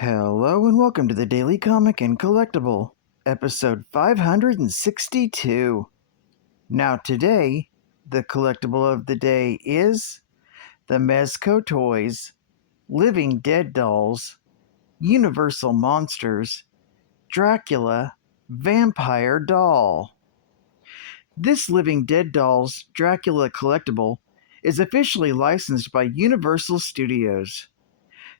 Hello and welcome to the Daily Comic and Collectible, episode 562. Now today, the collectible of the day is the Mezco Toys, Living Dead Dolls, Universal Monsters, Dracula, Vampire Doll. This Living Dead Dolls Dracula collectible is officially licensed by Universal Studios.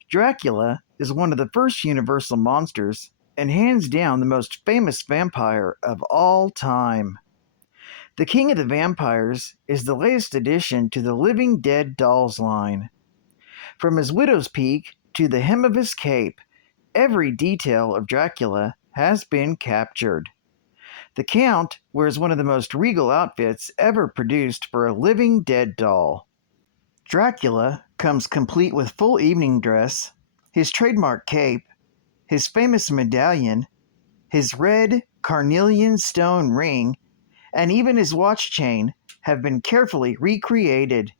Dracula is one of the first Universal monsters and hands down the most famous vampire of all time. The King of the Vampires is the latest addition to the Living Dead Dolls line. From his widow's peak to the hem of his cape, every detail of Dracula has been captured. The Count wears one of the most regal outfits ever produced for a Living Dead doll. Dracula comes complete with full evening dress, his trademark cape, his famous medallion, his red carnelian stone ring, and even his watch chain have been carefully recreated.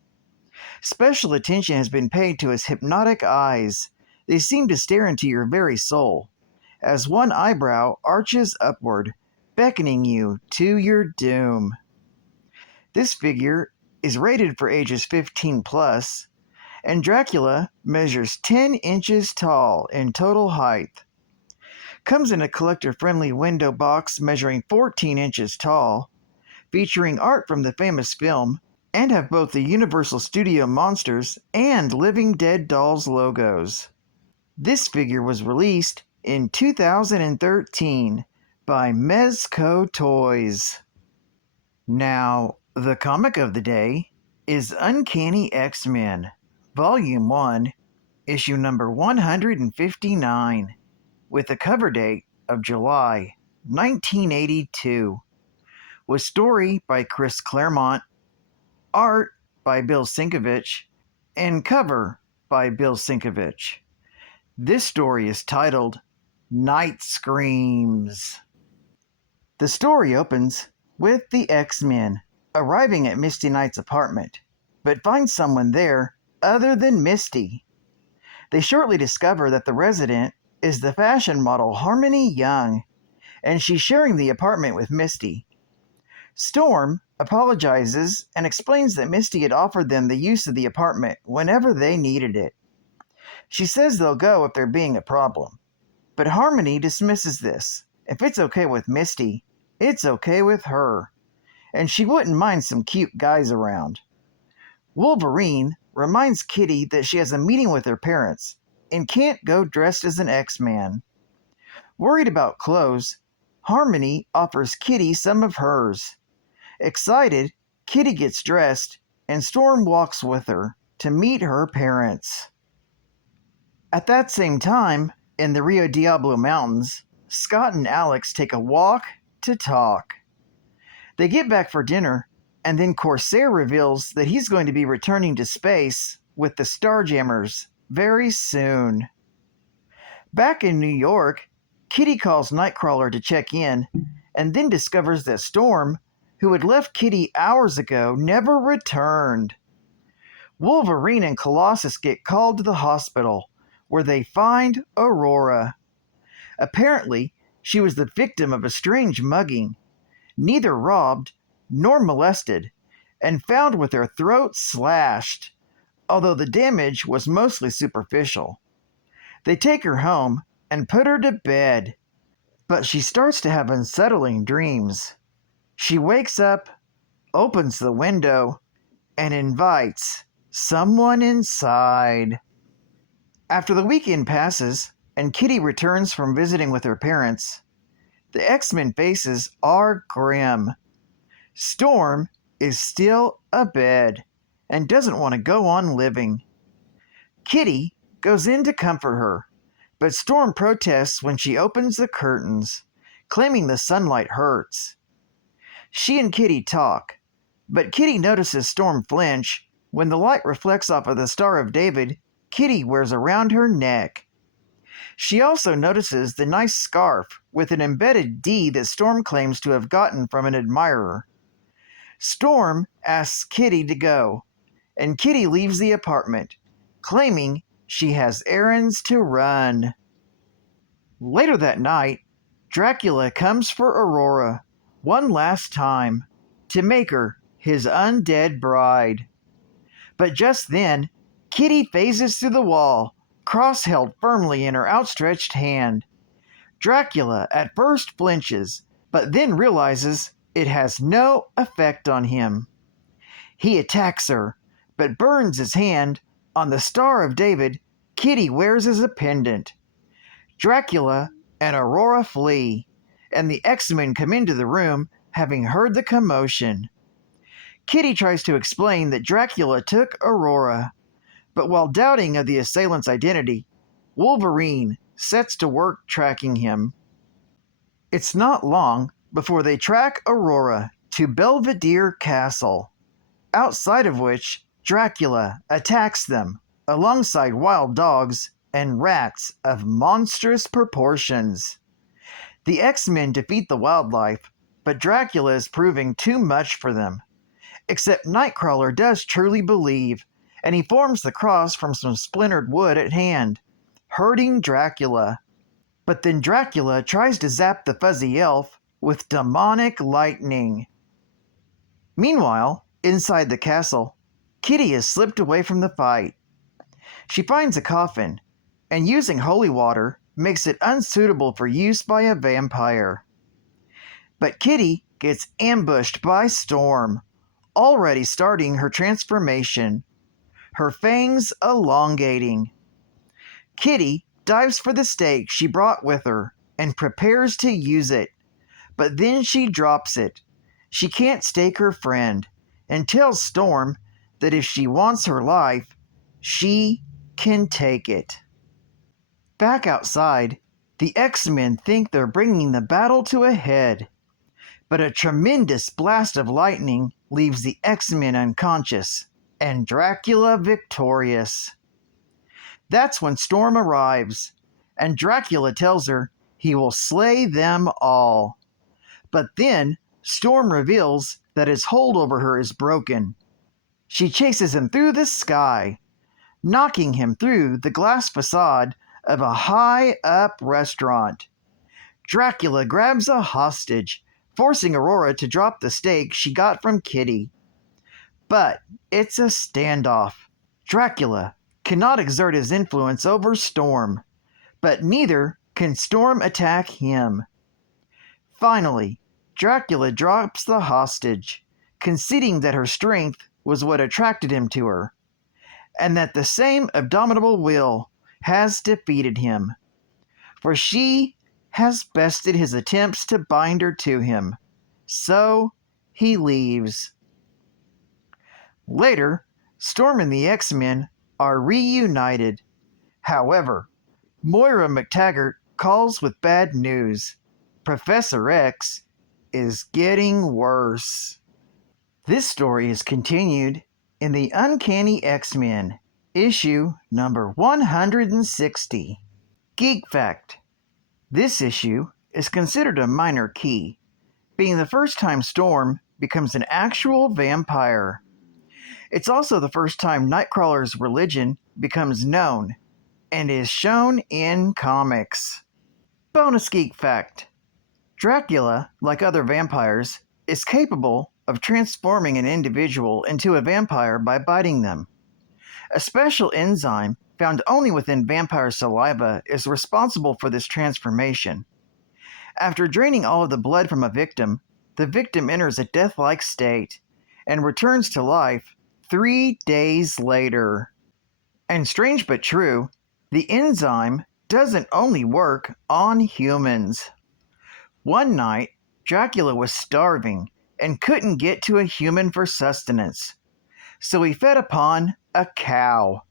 Special attention has been paid to his hypnotic eyes. They seem to stare into your very soul, as one eyebrow arches upward, beckoning you to your doom. This figure is rated for ages 15 plus, and Dracula measures 10 inches tall in total height. Comes in a collector-friendly window box measuring 14 inches tall, featuring art from the famous film, and have both the Universal Studio Monsters and Living Dead Dolls logos. This figure was released in 2013 by Mezco Toys. Now, the comic of the day is Uncanny X-Men, Volume 1, Issue number 159, with a cover date of July 1982, with story by Chris Claremont, art by Bill Sienkiewicz, and cover by Bill Sienkiewicz. This story is titled Night Screams. The story opens with the X-Men arriving at Misty Knight's apartment, but find someone there other than Misty. They shortly discover that the resident is the fashion model Harmony Young, and she's sharing the apartment with Misty. Storm apologizes and explains that Misty had offered them the use of the apartment whenever they needed it. She says they'll go if they're being a problem, but Harmony dismisses this. If it's okay with Misty, it's okay with her, and she wouldn't mind some cute guys around. Wolverine reminds Kitty that she has a meeting with her parents and can't go dressed as an X-Man. Worried about clothes, Harmony offers Kitty some of hers. Excited, Kitty gets dressed and Storm walks with her to meet her parents. At that same time, in the Rio Diablo Mountains, Scott and Alex take a walk to talk. They get back for dinner, and then Corsair reveals that he's going to be returning to space with the Starjammers very soon. Back in New York, Kitty calls Nightcrawler to check in, and then discovers that Storm, who had left Kitty hours ago, never returned. Wolverine and Colossus get called to the hospital, where they find Aurora. Apparently, she was the victim of a strange mugging, neither robbed nor molested, and found with her throat slashed, although the damage was mostly superficial. They take her home and put her to bed, but she starts to have unsettling dreams. She wakes up, opens the window, and invites someone inside. After the weekend passes and Kitty returns from visiting with her parents, the X-Men faces are grim. Storm is still abed and doesn't want to go on living. Kitty goes in to comfort her, but Storm protests when she opens the curtains, claiming the sunlight hurts. She and Kitty talk, but Kitty notices Storm flinch when the light reflects off of the Star of David Kitty wears around her neck. She also notices the nice scarf with an embedded D that Storm claims to have gotten from an admirer. Storm asks Kitty to go, and Kitty leaves the apartment, claiming she has errands to run. Later that night, Dracula comes for Aurora one last time to make her his undead bride. But just then, Kitty phases through the wall, cross held firmly in her outstretched hand. Dracula at first flinches, but then realizes it has no effect on him. He attacks her, but burns his hand on the Star of David Kitty wears as a pendant. Dracula and Aurora flee, and the X-Men come into the room having heard the commotion. Kitty tries to explain that Dracula took Aurora, but while doubting of the assailant's identity, Wolverine sets to work tracking him. It's not long before they track Aurora to Belvedere Castle, outside of which Dracula attacks them alongside wild dogs and rats of monstrous proportions. The X-Men defeat the wildlife, but Dracula is proving too much for them. Except Nightcrawler does truly believe, and he forms the cross from some splintered wood at hand, hurting Dracula. But then Dracula tries to zap the fuzzy elf with demonic lightning. Meanwhile, inside the castle, Kitty has slipped away from the fight. She finds a coffin, and using holy water makes it unsuitable for use by a vampire. But Kitty gets ambushed by Storm, already starting her transformation, her fangs elongating. Kitty dives for the stake she brought with her and prepares to use it, but then she drops it. She can't stake her friend and tells Storm that if she wants her life, she can take it. Back outside, the X-Men think they're bringing the battle to a head, but a tremendous blast of lightning leaves the X-Men unconscious and Dracula victorious. That's when Storm arrives, and Dracula tells her he will slay them all. But then Storm reveals that his hold over her is broken. She chases him through the sky, knocking him through the glass facade of a high-up restaurant. Dracula grabs a hostage, forcing Aurora to drop the stake she got from Kitty. But it's a standoff. Dracula cannot exert his influence over Storm, but neither can Storm attack him. Finally, Dracula drops the hostage, conceding that her strength was what attracted him to her, and that the same abominable will has defeated him, for she has bested his attempts to bind her to him. So he leaves. Later, Storm and the X-Men are reunited. However, Moira McTaggart calls with bad news. Professor X is getting worse. This story is continued in the Uncanny X-Men, issue number 160. Geek Fact: this issue is considered a minor key, being the first time Storm becomes an actual vampire. It's also the first time Nightcrawler's religion becomes known and is shown in comics. Bonus Geek Fact: Dracula, like other vampires, is capable of transforming an individual into a vampire by biting them. A special enzyme found only within vampire saliva is responsible for this transformation. After draining all of the blood from a victim, the victim enters a death-like state and returns to life 3 days later. And strange but true, the enzyme doesn't only work on humans. One night, Dracula was starving and couldn't get to a human for sustenance, so he fed upon a cow.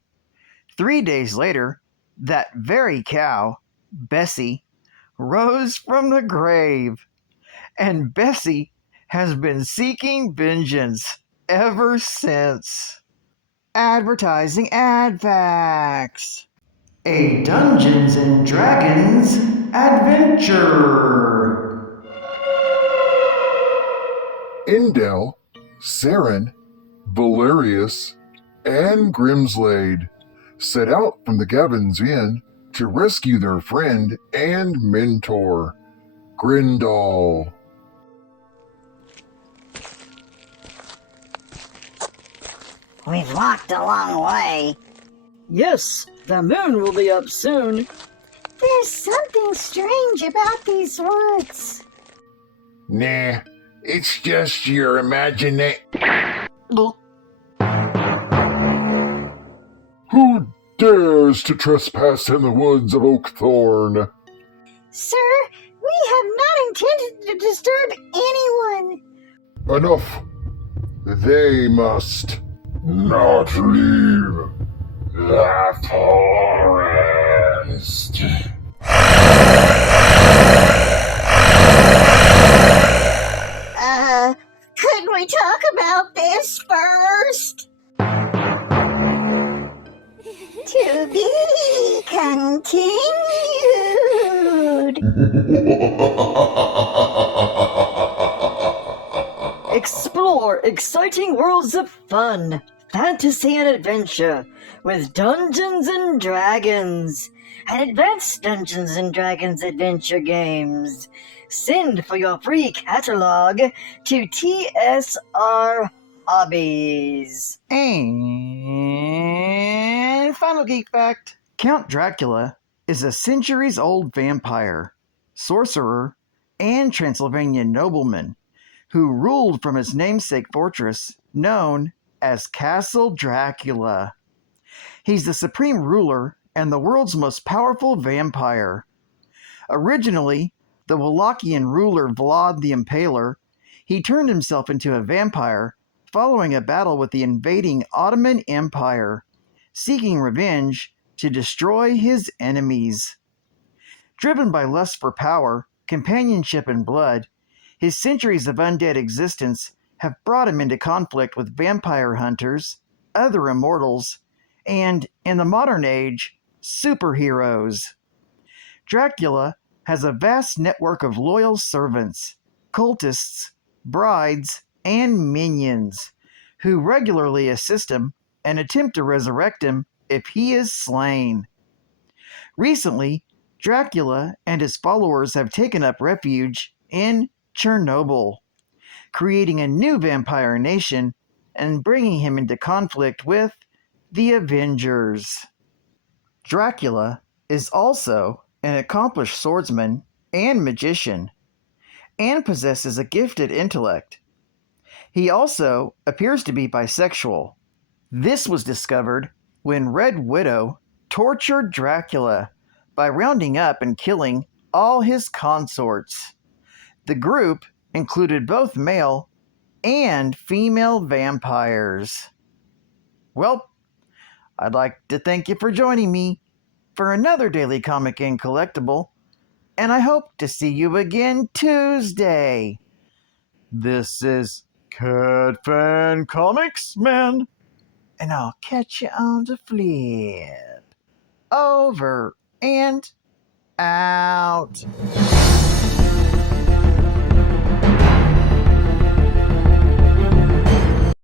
3 days later, that very cow, Bessie, rose from the grave, and Bessie has been seeking vengeance ever since. Advertising ad facts. A Dungeons and Dragons adventure. Indel, Saren, Valerius, and Grimslade set out from the Gavin's Inn to rescue their friend and mentor, Grindal. We've walked a long way. Yes, the moon will be up soon. There's something strange about these woods. Nah, it's just your imagination. Who dares to trespass in the woods of Oakthorn? Sir, we have not intended to disturb anyone. Enough. They must not leave the forest. Could we talk about this first? To be continued. Explore exciting worlds of fun, fantasy, and adventure with Dungeons and Dragons and advanced Dungeons and Dragons adventure games. Send for your free catalog to TSR Hobbies. And final geek fact. Count Dracula is a centuries-old vampire, sorcerer, and Transylvanian nobleman who ruled from his namesake fortress known as Castle Dracula. He's the supreme ruler and the world's most powerful vampire. Originally, the Wallachian ruler Vlad the Impaler, he turned himself into a vampire following a battle with the invading Ottoman Empire, seeking revenge to destroy his enemies. Driven by lust for power, companionship, and blood, his centuries of undead existence have brought him into conflict with vampire hunters, other immortals, and, in the modern age, superheroes. Dracula has a vast network of loyal servants, cultists, brides, and minions who regularly assist him and attempt to resurrect him if he is slain. Recently, Dracula and his followers have taken up refuge in Chernobyl, creating a new vampire nation and bringing him into conflict with the Avengers. Dracula is also an accomplished swordsman and magician, and possesses a gifted intellect. He also appears to be bisexual. This was discovered when Red Widow tortured Dracula by rounding up and killing all his consorts. The group included both male and female vampires. Well, I'd like to thank you for joining me for another Daily Comic and Collectible, and I hope to see you again Tuesday. This is Cat Fan Comics, man, and I'll catch you on the flip. Over and out.